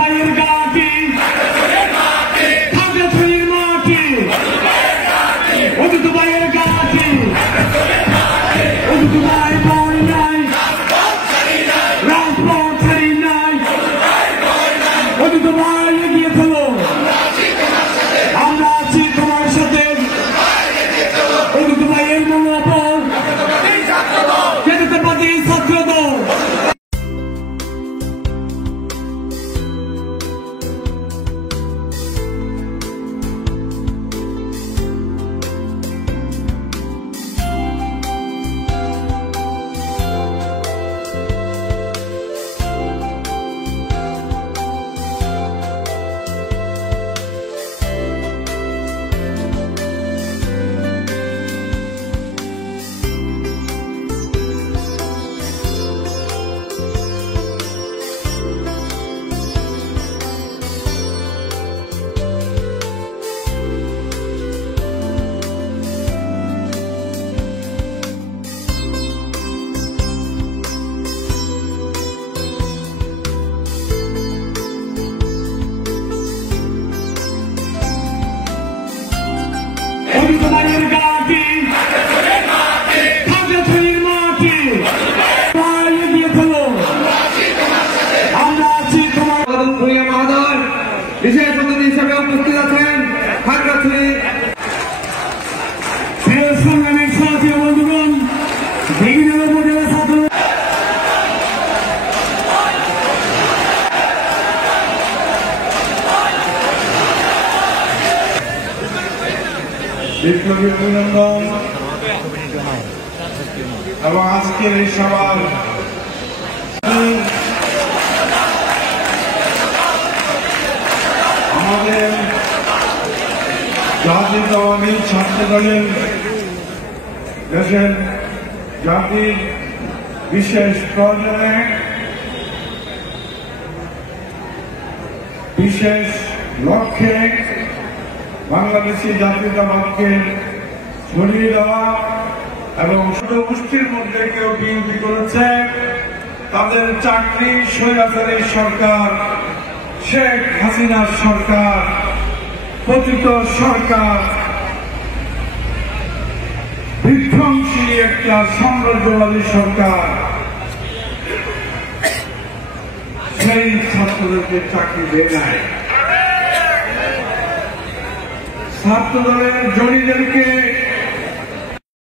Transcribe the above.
ভাইয়ের গাটি খাগড়াছড়ির মাটি অজিত ভাইয়ের গাটি অজিত ভাই বই নাই রাজপথ ছাড়ি নাই অজিত ভাই এগিয়ে চলো আমরা আছি তোমার সাথে অজিত ভাইয়ের মনোবল জাতীয়তাবাদী ছাত্রদল অজিত ভাইয়ের গাটি খাগড়াছড়ির মাটি ভাই এগিয়ে চলো আমরা আছি তোমার ভূঁইয়া মহোদয় বিশেষ অতিথি হিসেবে উপস্থিত আছেন খাগড়াছড়ির সংগ্রামের সাথী বন্ধুগণ বিভিন্ন উপজেলা ছাত্র বিপ্লবী অভিনন্দন এবং আজকের এই সভার আমাদের জাতীয়তাবাদী ছাত্রদলের দেশের জাতির বিশেষ প্রয়োজনে বিশেষ লক্ষ্যে বাংলাদেশি জাতীয়তাবাদকে ছড়িয়ে দেওয়া এবং ছোট গোষ্ঠীর মধ্যে কেউ বিএনপি করেছে তাদের চাকরি স্বৈরাচারী সরকার শেখ হাসিনার সরকার পতিত সরকার বিধ্বংসী একটা সাম্রাজ্যবাদী সরকার সেই ছাত্রদেরকে চাকরি দেয় নাই। ছাত্রদলের জড়িদেরকে